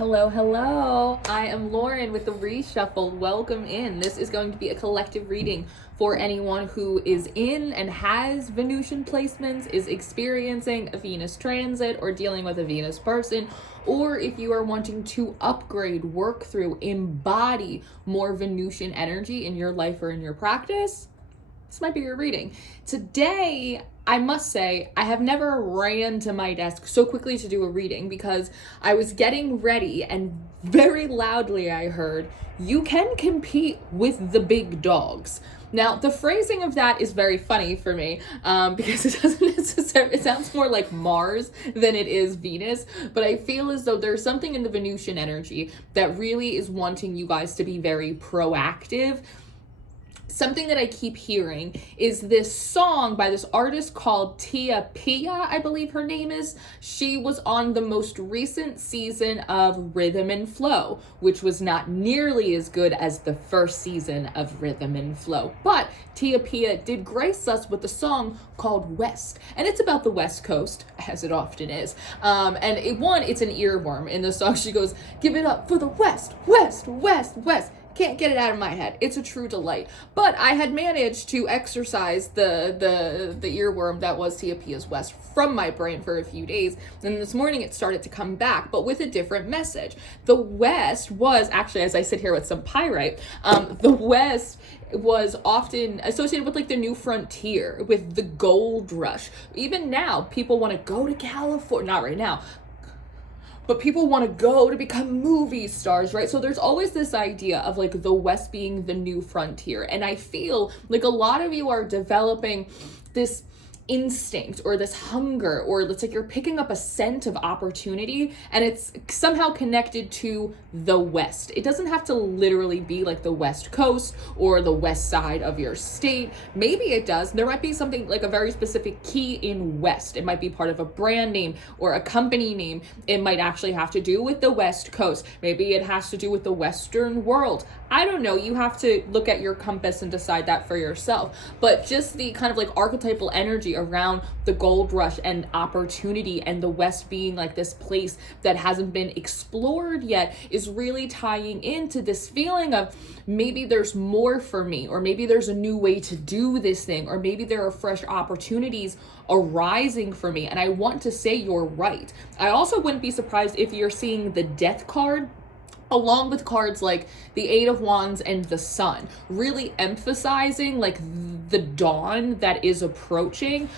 Hello, hello. I am Lauren with the Reshuffle. Welcome in. This is going to be a collective reading for anyone who is in and has Venusian placements, is experiencing a Venus transit, or dealing with a Venus person, or if you are wanting to upgrade, work through, embody more Venusian energy in your life or in your practice. This might be your reading. Today, I must say, I have never ran to my desk so quickly to do a reading because I was getting ready and very loudly I heard, "You can compete with the big dogs." Now, the phrasing of that is very funny for me because it doesn't necessarily, it sounds more like Mars than it is Venus, but I feel as though there's something in the Venusian energy that really is wanting you guys to be very proactive. Something that I keep hearing is this song by this artist called Tia Pia, I believe her name is. She was on the most recent season of Rhythm and Flow, which was not nearly as good as the first season of Rhythm and Flow. But Tia Pia did grace us with a song called West. And it's about the West Coast, as it often is. And it's an earworm. In the song, she goes, "Give it up for the West, West, West, West." Can't get it out of my head. It's a true delight. But I had managed to exorcise the earworm that was Tia Pia's West from my brain for a few days. And this morning it started to come back, but with a different message. The West was, actually, as I sit here with some pyrite, the West was often associated with like the new frontier, with the gold rush. Even now, people want to go to California, not right now, but people want to go to become movie stars, right? So there's always this idea of like the West being the new frontier. And I feel like a lot of you are developing this instinct or this hunger, or it's like you're picking up a scent of opportunity and it's somehow connected to the West. It doesn't have to literally be like the West Coast or the west side of your state. Maybe it does. There might be something like a very specific key in West. It might be part of a brand name or a company name. It might actually have to do with the West Coast. Maybe it has to do with the Western world. I don't know. You have to look at your compass and decide that for yourself. But just the kind of like archetypal energy around the gold rush and opportunity and the West being like this place that hasn't been explored yet is really tying into this feeling of maybe there's more for me, or maybe there's a new way to do this thing, or maybe there are fresh opportunities arising for me. And I want to say you're right. I also wouldn't be surprised if you're seeing the Death card along with cards like the Eight of Wands and the Sun, really emphasizing like the dawn that is approaching.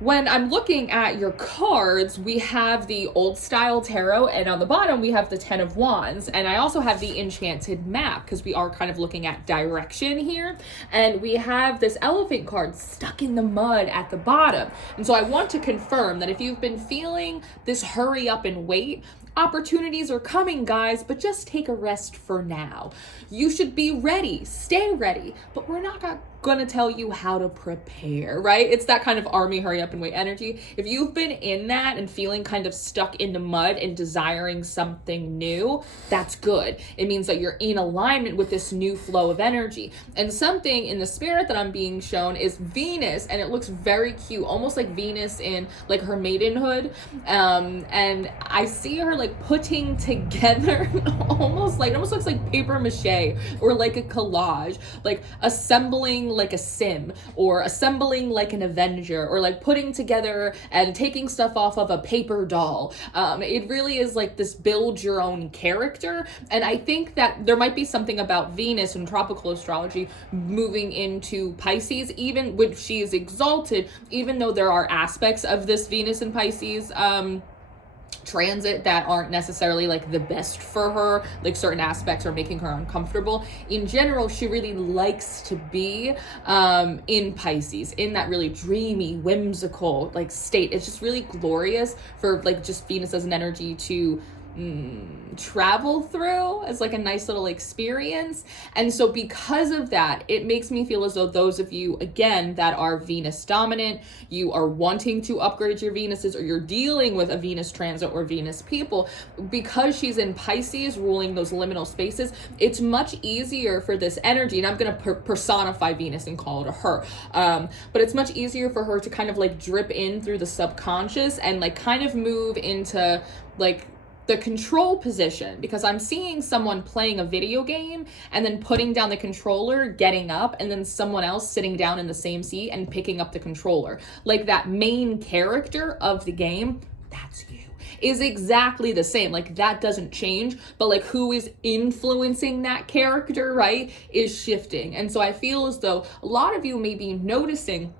When I'm looking at your cards, we have the Old Style Tarot, and on the bottom we have the Ten of Wands, and I also have the Enchanted Map because we are kind of looking at direction here, and we have this Elephant card stuck in the mud at the bottom. And so I want to confirm that if you've been feeling this hurry up and wait, opportunities are coming, guys, but just take a rest for now. You should be ready, stay ready, but we're not gonna tell you how to prepare, right? It's that kind of army hurry up and wait energy. If you've been in that and feeling kind of stuck in the mud and desiring something new, that's good. It means that you're in alignment with this new flow of energy. And something in the spirit that I'm being shown is Venus, and it looks very cute, almost like Venus in like her maidenhood. And I see her like putting together it almost looks like paper mache or like a collage, like assembling like a sim, or assembling like an Avenger, or like putting together and taking stuff off of a paper doll. It really is like this build your own character. And I think that there might be something about Venus in tropical astrology moving into Pisces, even when she is exalted, even though there are aspects of this Venus in Pisces transit that aren't necessarily like the best for her, like certain aspects are making her uncomfortable. In general, she really likes to be in Pisces, in that really dreamy, whimsical like state. It's just really glorious for like just Venus as an energy to travel through as like a nice little experience. And so because of that, it makes me feel as though those of you, again, that are Venus dominant, you are wanting to upgrade your Venuses, or you're dealing with a Venus transit or Venus people, because she's in Pisces ruling those liminal spaces, it's much easier for this energy, and I'm going to personify Venus and call it a her, but it's much easier for her to kind of like drip in through the subconscious and like kind of move into like the control position, because I'm seeing someone playing a video game and then putting down the controller, getting up, and then someone else sitting down in the same seat and picking up the controller. Like that main character of the game, that's you, is exactly the same. Like that doesn't change, but like who is influencing that character, right, is shifting. And so I feel as though a lot of you may be noticing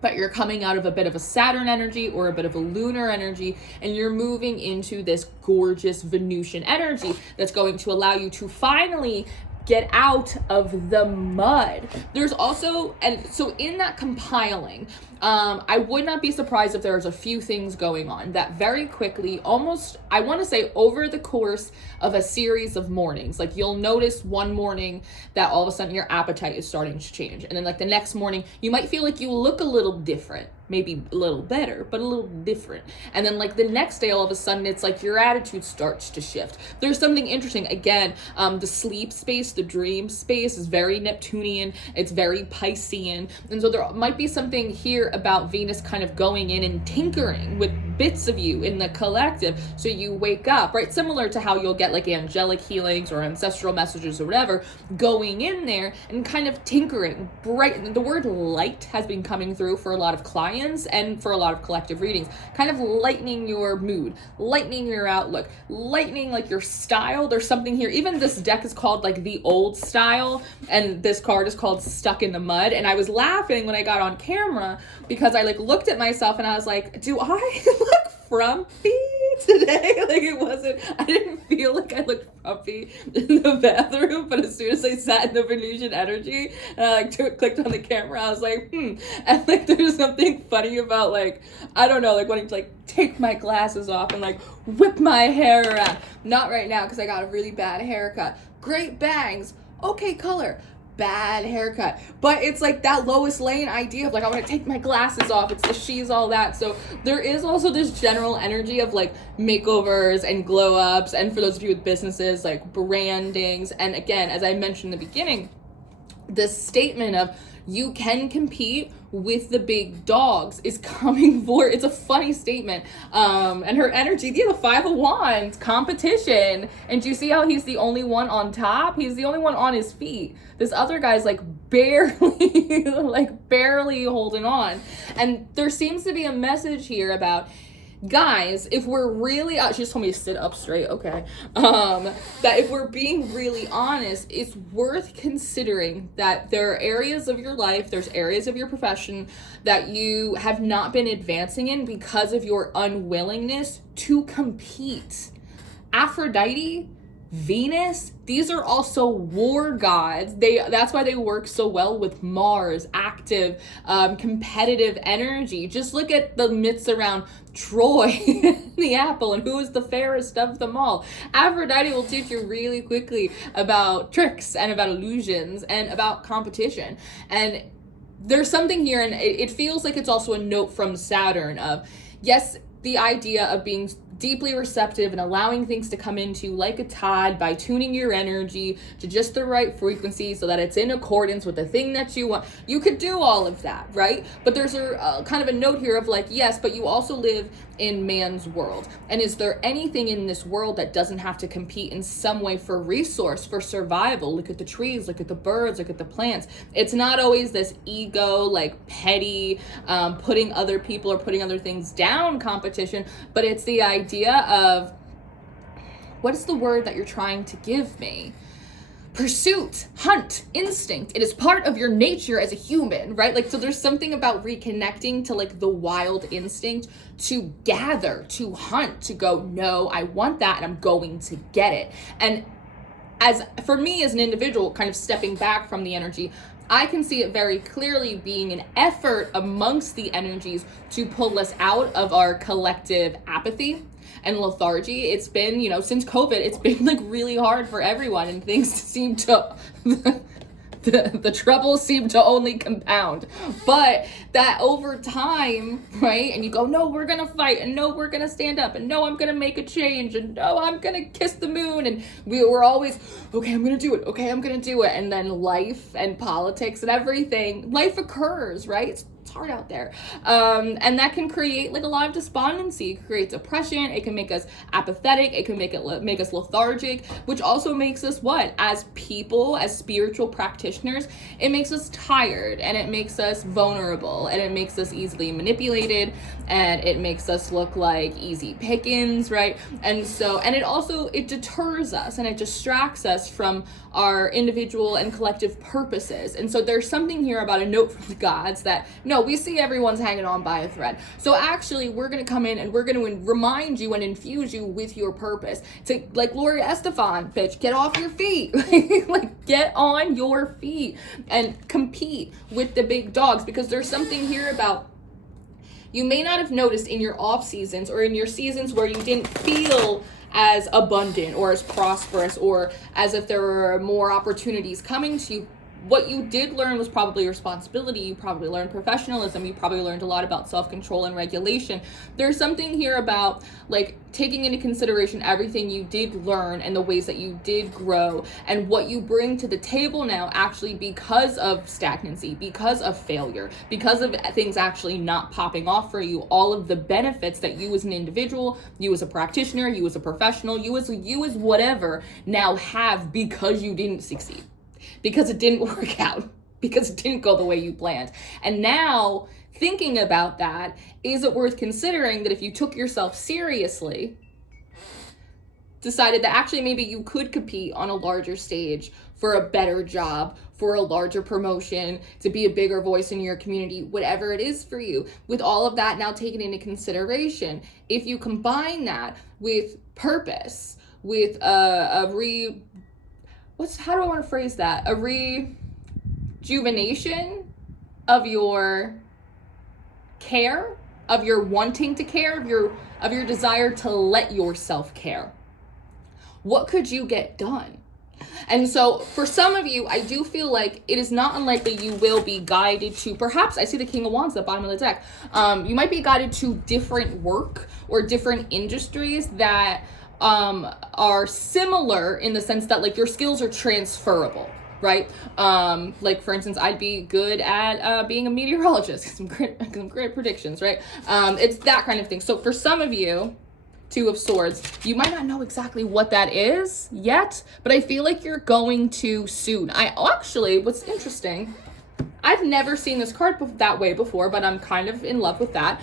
but you're coming out of a bit of a Saturn energy or a bit of a lunar energy, and you're moving into this gorgeous Venusian energy that's going to allow you to finally get out of the mud. There's also, and so in that compiling, I would not be surprised if there's a few things going on that very quickly, almost, I want to say over the course of a series of mornings, like you'll notice one morning that all of a sudden your appetite is starting to change. And then like the next morning, you might feel like you look a little different, maybe a little better, but a little different. And then like the next day, all of a sudden, it's like your attitude starts to shift. There's something interesting. Again, the sleep space, the dream space is very Neptunian. It's very Piscean. And so there might be something here about Venus kind of going in and tinkering with bits of you in the collective. So you wake up, right? Similar to how you'll get like angelic healings or ancestral messages or whatever, going in there and kind of tinkering. Bright. The word light has been coming through for a lot of clients and for a lot of collective readings, kind of lightening your mood, lightening your outlook, lightening like your style. There's something here. Even this deck is called like the old style, and this card is called Stuck in the Mud. And I was laughing when I got on camera because I like looked at myself and I was like, do I look frumpy today? Like it wasn't, I didn't feel like I looked frumpy in the bathroom, but as soon as I sat in the Venusian energy and I like clicked on the camera, I was like, and like there's something funny about like, I don't know, like wanting to like take my glasses off and like whip my hair around. Not right now because I got a really bad haircut. Great bangs, okay color, bad haircut. But it's like that Lois Lane idea of like, I want to take my glasses off. It's the she's all that. So there is also this general energy of like makeovers and glow ups. And for those of you with businesses, like brandings. And again, as I mentioned in the beginning, this statement of you can compete with the big dogs is coming forward. It's a funny statement. And her energy, the Five of Wands, competition. And do you see how he's the only one on top? He's the only one on his feet. This other guy's like barely, like barely holding on. And there seems to be a message here about, guys, if we're really, she just told me to sit up straight, okay, that if we're being really honest, it's worth considering that there are areas of your life, there's areas of your profession that you have not been advancing in because of your unwillingness to compete. Aphrodite, Venus, these are also war gods. That's why they work so well with Mars, active, competitive energy. Just look at the myths around Troy, the apple, and who is the fairest of them all. Aphrodite will teach you really quickly about tricks and about illusions and about competition. And there's something here, and it feels like it's also a note from Saturn of, yes, the idea of being deeply receptive and allowing things to come into like a tide by tuning your energy to just the right frequency so that it's in accordance with the thing that you want. You could do all of that, right? But there's a kind of a note here of like, yes, but you also live in man's world. And is there anything in this world that doesn't have to compete in some way for resource, for survival? Look at the trees, look at the birds, look at the plants. It's not always this ego, like petty, putting other people or putting other things down competition, but it's the idea of, what is the word that you're trying to give me? Pursuit, hunt, instinct. It is part of your nature as a human, right? Like, so there's something about reconnecting to like the wild instinct to gather, to hunt, to go, no, I want that and I'm going to get it. And as for me as an individual, kind of stepping back from the energy, I can see it very clearly being an effort amongst the energies to pull us out of our collective apathy and lethargy. It's been, since COVID, it's been like really hard for everyone, and things seem to, the troubles seem to only compound. But that over time, right? And you go, no, we're gonna fight, and no, we're gonna stand up, and no, I'm gonna make a change, and no, I'm gonna kiss the moon. And we were always, okay, I'm gonna do it. Okay, I'm gonna do it. And then life and politics and everything, life occurs, right? It's hard out there. And that can create like a lot of despondency. It creates oppression. It can make us apathetic. It can make us lethargic, which also makes us what? As people, as spiritual practitioners, it makes us tired, and it makes us vulnerable, and it makes us easily manipulated, and it makes us look like easy pickings, right? And it deters us, and it distracts us from our individual and collective purposes. And so there's something here about a note from the gods that, no, we see everyone's hanging on by a thread. So actually, we're going to come in and we're going to remind you and infuse you with your purpose. To, like Gloria Estefan, bitch, get off your feet. Like, get on your feet and compete with the big dogs, because there's something here about, you may not have noticed in your off seasons or in your seasons where you didn't feel as abundant or as prosperous or as if there were more opportunities coming to you. What you did learn was probably responsibility. You probably learned professionalism. You probably learned a lot about self-control and regulation. There's something here about like taking into consideration everything you did learn and the ways that you did grow and what you bring to the table now, actually, because of stagnancy, because of failure, because of things actually not popping off for you. All of the benefits that you as an individual, you as a practitioner, you as a professional, you as whatever now have, because you didn't succeed, because it didn't work out, because it didn't go the way you planned. And now, thinking about that, is it worth considering that if you took yourself seriously, decided that actually maybe you could compete on a larger stage for a better job, for a larger promotion, to be a bigger voice in your community, whatever it is for you, with all of that now taken into consideration, if you combine that with purpose, with how do I want to phrase that? A rejuvenation of your care, of your wanting to care, of your desire to let yourself care. What could you get done? And so for some of you, I do feel like it is not unlikely you will be guided to, perhaps I see the King of Wands at the bottom of the deck. You might be guided to different work or different industries that are similar in the sense that like your skills are transferable, right? Like for instance, I'd be good at being a meteorologist, some great predictions, right? It's that kind of thing. So for some of you, Two of Swords, you might not know exactly what that is yet, but I feel like you're going to soon. What's interesting, I've never seen this card that way before, but I'm kind of in love with that.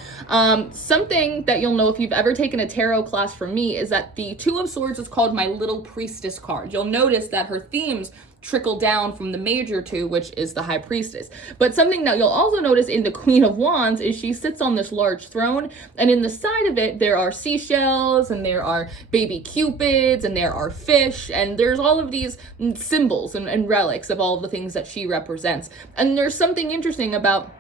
Something that you'll know if you've ever taken a tarot class from me is that the Two of Swords is called my Little Priestess card. You'll notice that her themes trickle down from the major two, which is the High Priestess. But something that you'll also notice in the Queen of Wands is she sits on this large throne, and in the side of it, there are seashells, and there are baby cupids, and there are fish, and there's all of these symbols and relics of all of the things that she represents. And there's something interesting about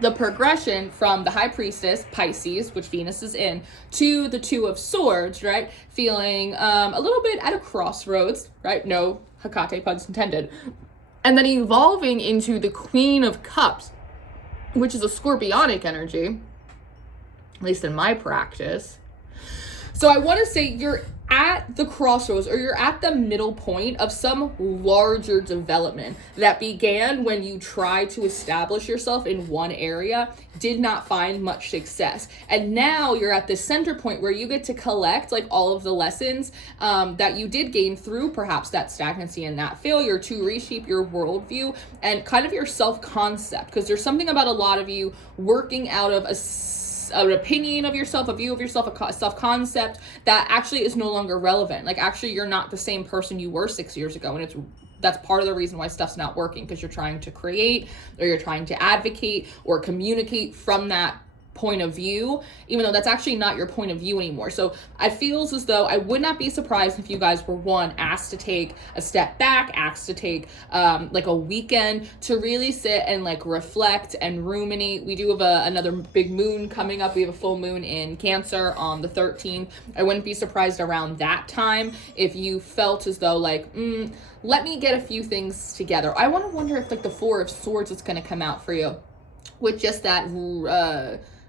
the progression from the High Priestess, Pisces, which Venus is in, to the Two of Swords, right? Feeling a little bit at a crossroads, right? No Hecate puns intended. And then evolving into the Queen of Cups, which is a scorpionic energy, at least in my practice. So I want to say you're at the crossroads, or you're at the middle point of some larger development that began when you tried to establish yourself in one area, did not find much success. And now you're at the center point where you get to collect like all of the lessons that you did gain through perhaps that stagnancy and that failure to reshape your worldview and kind of your self-concept. Because there's something about a lot of you working out of an opinion of yourself, a view of yourself, a self-concept that actually is no longer relevant. Like actually you're not the same person you were 6 years ago, and that's part of the reason why stuff's not working, because you're trying to create or you're trying to advocate or communicate from that point of view, even though that's actually not your point of view anymore. So I feels as though I would not be surprised if you guys were asked to take a step back, asked to take like a weekend to really sit and like reflect and ruminate. We do have another big moon coming up. We have a full moon in Cancer on the 13th. I wouldn't be surprised around that time if you felt as though like, let me get a few things together. I want to wonder if like the Four of Swords is going to come out for you with just that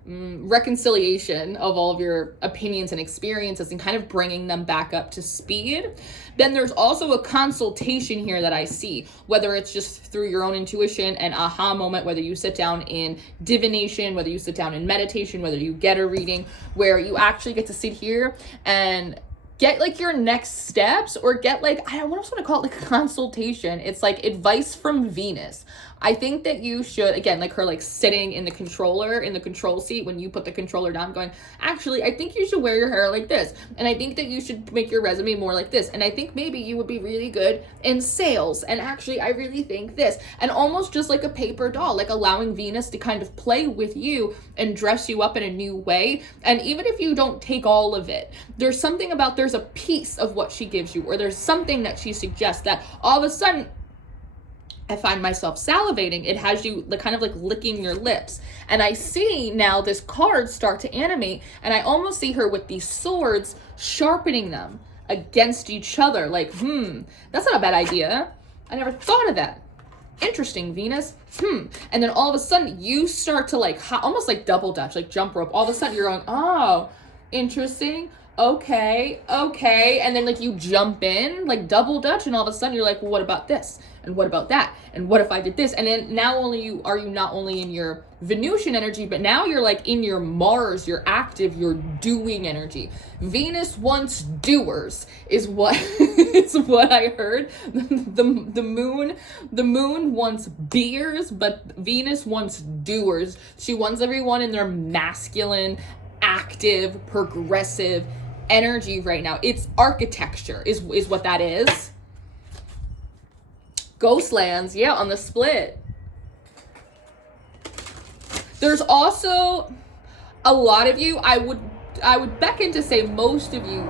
reconciliation of all of your opinions and experiences and kind of bringing them back up to speed. Then there's also a consultation here that I see, whether it's just through your own intuition and aha moment, whether you sit down in divination, whether you sit down in meditation, whether you get a reading, where you actually get to sit here and get like your next steps, or get like, I don't want to call it like a consultation. It's like advice from Venus. I think that you should, again, like her like sitting in the control seat when you put the controller down, going, actually, I think you should wear your hair like this. And I think that you should make your resume more like this. And I think maybe you would be really good in sales. And actually, I really think this. And almost just like a paper doll, like allowing Venus to kind of play with you and dress you up in a new way. And even if you don't take all of it, there's something about, there's a piece of what she gives you, or there's something that she suggests that all of a sudden, I find myself salivating. It has you kind of like licking your lips. And I see now this card start to animate, and I almost see her with these swords sharpening them against each other. Like, that's not a bad idea. I never thought of that. Interesting, Venus. And then all of a sudden you start to like, almost like double dutch, like jump rope. All of a sudden you're going, oh, interesting. Okay. And then like you jump in like double dutch, and all of a sudden you're like, well, what about this? And what about that? And what if I did this? And then now are you not only in your Venusian energy, but now you're like in your Mars, your active, your doing energy. Venus wants doers is what is what I heard. The moon wants beers, but Venus wants doers. She wants everyone in their masculine, active, progressive energy right now. It's architecture is what that is. Ghostlands, yeah, on the split. There's also a lot of you, I would beckon to say most of you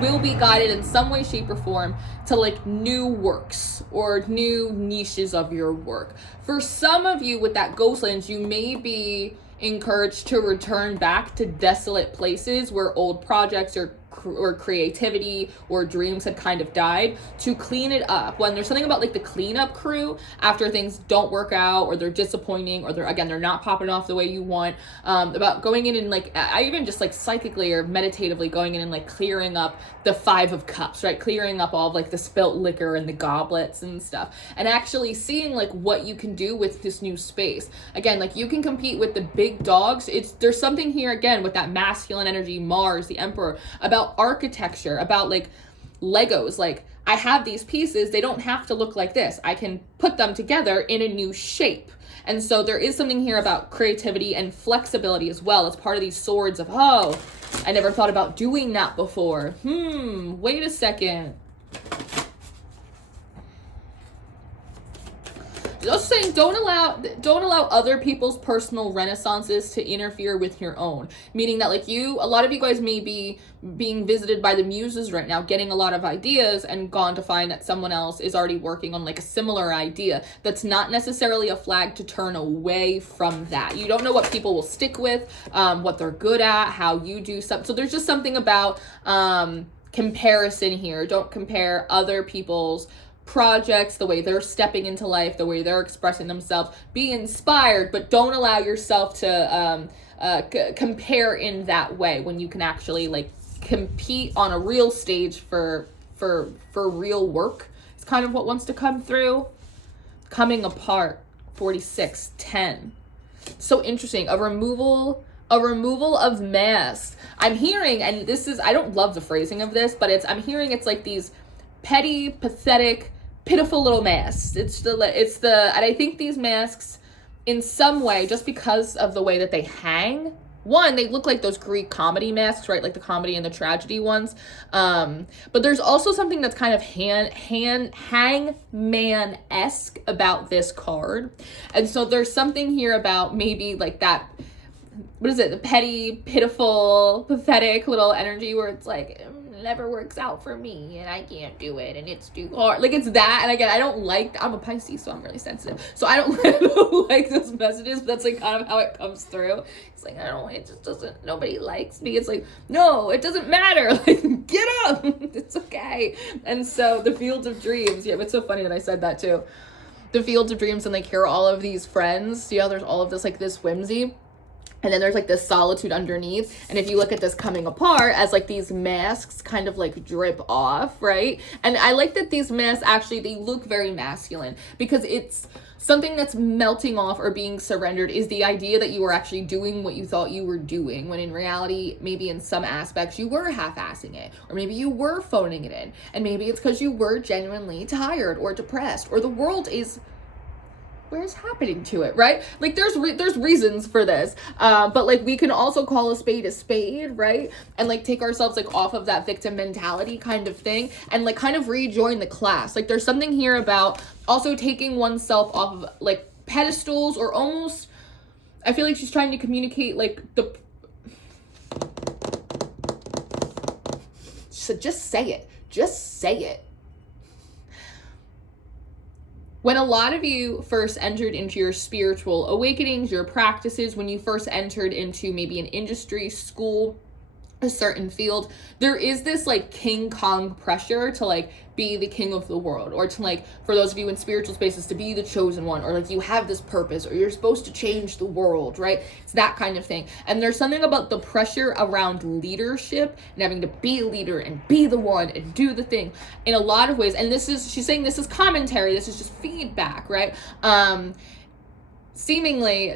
will be guided in some way, shape, or form to like new works or new niches of your work. For some of you with that Ghostlands, you may be encouraged to return back to desolate places where old projects or creativity or dreams had kind of died, to clean it up. When there's something about like the cleanup crew after things don't work out, or they're disappointing, or they're not popping off the way you want, about going in and like, I even just like psychically or meditatively going in and like clearing up the 5 of Cups, right? Clearing up all of like the spilt liquor and the goblets and stuff, and actually seeing like what you can do with this new space. Again, like you can compete with the big dogs. There's something here again with that masculine energy, Mars, the Emperor, about architecture, about like Legos. Like, I have these pieces, they don't have to look like this. I can put them together in a new shape. And so there is something here about creativity and flexibility as well. It's part of these swords of, oh, I never thought about doing that before. Wait a second. Just saying, don't allow other people's personal renaissances to interfere with your own. Meaning that like a lot of you guys may be being visited by the muses right now, getting a lot of ideas, and gone to find that someone else is already working on like a similar idea. That's not necessarily a flag to turn away from that. You don't know what people will stick with, what they're good at, how you do something. So there's just something about comparison here. Don't compare other people's projects, the way they're stepping into life, the way they're expressing themselves. Be inspired, but don't allow yourself to compare in that way, when you can actually like compete on a real stage for real work. It's kind of what wants to come through. Coming apart, 4610. So interesting. A removal of masks. I'm hearing, and this is, I don't love the phrasing of this, but I'm hearing it's like these petty, pathetic, pitiful little masks. And I think these masks, in some way, just because of the way that they hang, one, they look like those Greek comedy masks, right? Like the comedy and the tragedy ones. But there's also something that's kind of hangman-esque about this card. And so there's something here about maybe like that, what is it? The petty, pitiful, pathetic little energy where it's like, never works out for me and I can't do it and it's too hard. Like, it's that. And again, I'm a Pisces, so I'm really sensitive, so I don't like those messages, but that's like kind of how it comes through. It's like, it just doesn't, nobody likes me. It's like, no, it doesn't matter. Like, get up. It's okay. And so the Field of Dreams, yeah, it's so funny that I said that too. The Field of Dreams, and like here are all of these friends. See how there's all of this, like this whimsy. And then there's like this solitude underneath. And if you look at this coming apart as like these masks kind of like drip off, right? And I like that these masks actually, they look very masculine because it's something that's melting off or being surrendered is the idea that you were actually doing what you thought you were doing, when in reality, maybe in some aspects you were half-assing it, or maybe you were phoning it in. And maybe it's because you were genuinely tired or depressed, or the world is, where's happening to it, right? Like there's reasons for this, but like we can also call a spade, right? And like take ourselves like off of that victim mentality kind of thing and like kind of rejoin the class. Like there's something here about also taking oneself off of like pedestals, or almost, I feel like she's trying to communicate like so just say it. When a lot of you first entered into your spiritual awakenings, your practices, when you first entered into maybe an industry, school, a certain field, there is this like King Kong pressure to like be the king of the world, or to like, for those of you in spiritual spaces, to be the chosen one, or like you have this purpose, or you're supposed to change the world, right? It's that kind of thing. And there's something about the pressure around leadership and having to be a leader and be the one and do the thing in a lot of ways. And this is, she's saying this is commentary, this is just feedback, right? Seemingly,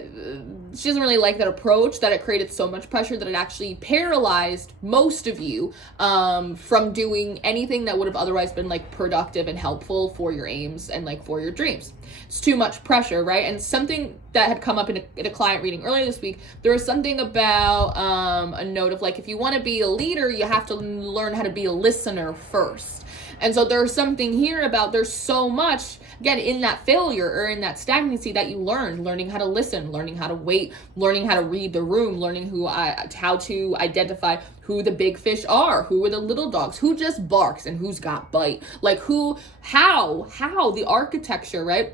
she doesn't really like that approach, that it created so much pressure that it actually paralyzed most of you from doing anything that would have otherwise been like productive and helpful for your aims and like for your dreams. It's too much pressure, right? And something that had come up in a client reading earlier this week, there was something about a note of like, if you want to be a leader, you have to learn how to be a listener first. And so there's something here about, there's so much, again, in that failure or in that stagnancy that you learning how to listen, learning how to wait, learning how to read the room, learning how to identify who the big fish are, who are the little dogs, who just barks and who's got bite, like how the architecture, right?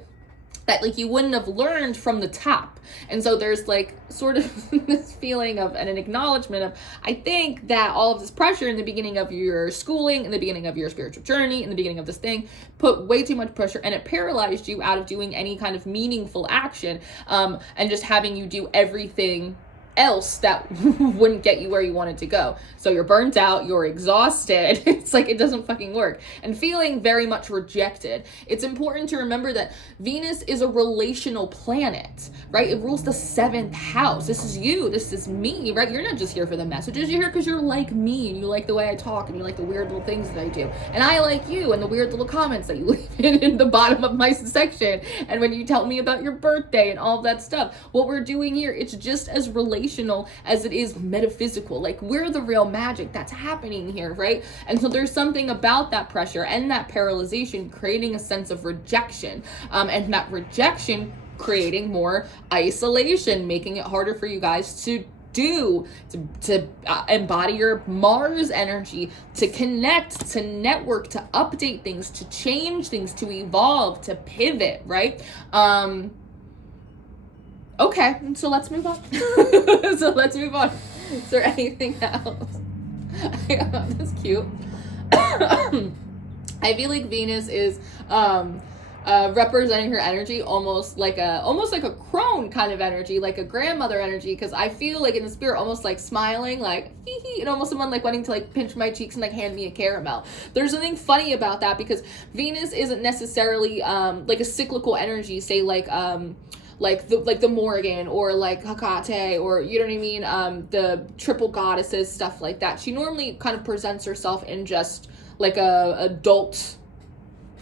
That like you wouldn't have learned from the top. And so there's like sort of this feeling of, and an acknowledgement of, I think that all of this pressure in the beginning of your schooling, in the beginning of your spiritual journey, in the beginning of this thing, put way too much pressure, and it paralyzed you out of doing any kind of meaningful action, and just having you do everything else that wouldn't get you where you wanted to go. So you're burnt out, you're exhausted. It's like it doesn't fucking work. And feeling very much rejected. It's important to remember that Venus is a relational planet, right? It rules the 7th house. This is you, this is me, right? You're not just here for the messages. You're here because you're like me, and you like the way I talk, and you like the weird little things that I do. And I like you, and the weird little comments that you leave in the bottom of my section, and when you tell me about your birthday and all of that stuff. What we're doing here, it's just as relational as it is metaphysical. Like, we're the real magic that's happening here, right? And so there's something about that pressure and that paralyzation creating a sense of rejection, and that rejection creating more isolation, making it harder for you guys to embody your Mars energy, to connect, to network, to update things, to change things, to evolve, to pivot, right? Okay, so let's move on. Is there anything else? That's cute. I feel like Venus is representing her energy almost like a crone kind of energy, like a grandmother energy, because I feel like in the spirit almost like smiling, like hee hee, and almost someone like wanting to like pinch my cheeks and like hand me a caramel. There's something funny about that, because Venus isn't necessarily like a cyclical energy, say like the Morrigan or like Hecate, or you know what I mean, the triple goddesses, stuff like that. She normally kind of presents herself in just like a adult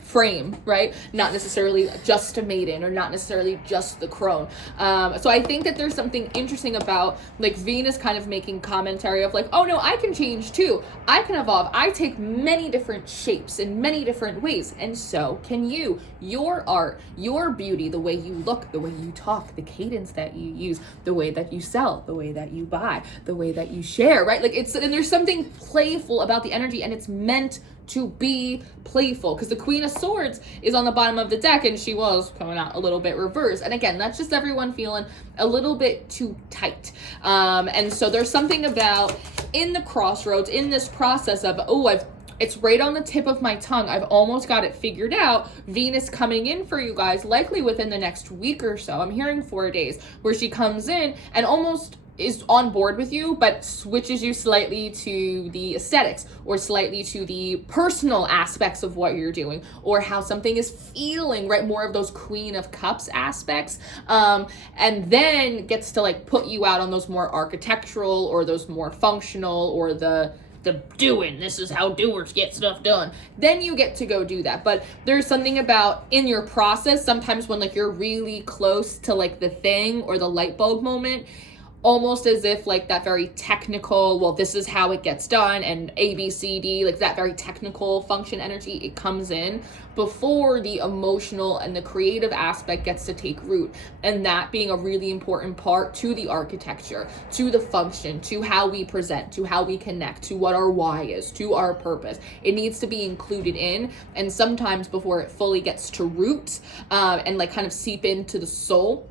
frame, right? Not necessarily just a maiden, or not necessarily just the crone. So I think that there's something interesting about like Venus kind of making commentary of like, oh no, I can change too. I can evolve. I take many different shapes in many different ways. And so can you. Your art, your beauty, the way you look, the way you talk, the cadence that you use, the way that you sell, the way that you buy, the way that you share, right? Like and there's something playful about the energy, and it's meant to be playful, because the Queen of Swords is on the bottom of the deck, and she was coming out a little bit reversed. And again, that's just everyone feeling a little bit too tight. And so there's something about in the crossroads, in this process of, it's right on the tip of my tongue, I've almost got it figured out. Venus coming in for you guys, likely within the next week or so. I'm hearing 4 days, where she comes in and almost is on board with you, but switches you slightly to the aesthetics or slightly to the personal aspects of what you're doing, or how something is feeling, right? More of those Queen of Cups aspects. And then gets to like put you out on those more architectural or those more functional, or the doing, this is how doers get stuff done. Then you get to go do that. But there's something about in your process, sometimes when like you're really close to like the thing or the light bulb moment, almost as if like that very technical, well, this is how it gets done, and A, B, C, D, like that very technical function energy, it comes in before the emotional and the creative aspect gets to take root. And that being a really important part to the architecture, to the function, to how we present, to how we connect, to what our why is, to our purpose. It needs to be included in, and sometimes before it fully gets to root and like kind of seep into the soul,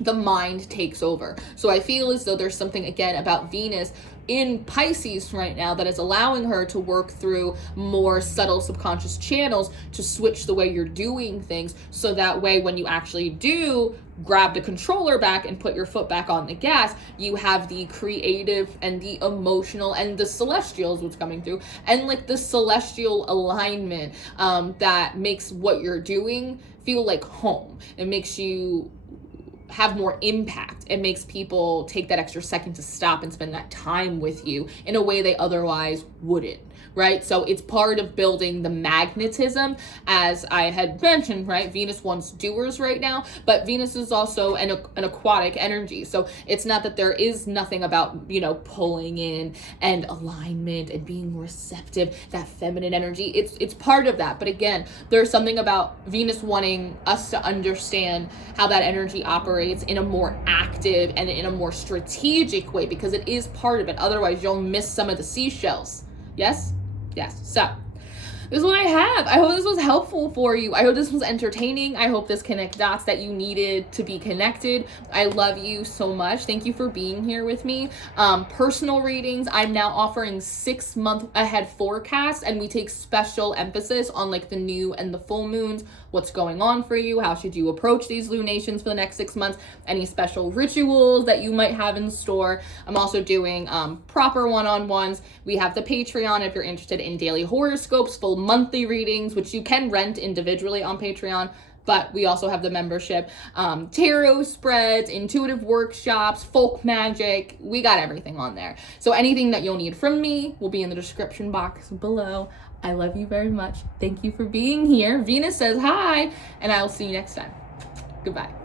the mind takes over. So I feel as though there's something again about Venus in Pisces right now that is allowing her to work through more subtle subconscious channels to switch the way you're doing things, so that way when you actually do grab the controller back and put your foot back on the gas, you have the creative and the emotional and the celestial is what's coming through, and like the celestial alignment that makes what you're doing feel like home. It makes you have more impact. It makes people take that extra second to stop and spend that time with you in a way they otherwise wouldn't, right? So it's part of building the magnetism, as I had mentioned, right? Venus wants doers right now, but Venus is also an aquatic energy. So it's not that there is nothing about, you know, pulling in and alignment and being receptive, that feminine energy. It's part of that. But again, there's something about Venus wanting us to understand how that energy operates in a more active and in a more strategic way, because it is part of it. Otherwise, you'll miss some of the seashells. Yes? Yes. So this is what I have. I hope this was helpful for you. I hope this was entertaining. I hope this connect dots that you needed to be connected. I love you so much. Thank you for being here with me. Personal readings, I'm now offering 6-month ahead forecasts, and we take special emphasis on like the new and the full moons, what's going on for you, how should you approach these lunations for the next 6 months, any special rituals that you might have in store. I'm also doing proper one-on-ones. We have the Patreon if you're interested in daily horoscopes, full monthly readings, which you can rent individually on Patreon, but we also have the membership, tarot spreads, intuitive workshops, folk magic. We got everything on there. So anything that you'll need from me will be in the description box below. I love you very much. Thank you for being here. Venus says hi, and I will see you next time. Goodbye.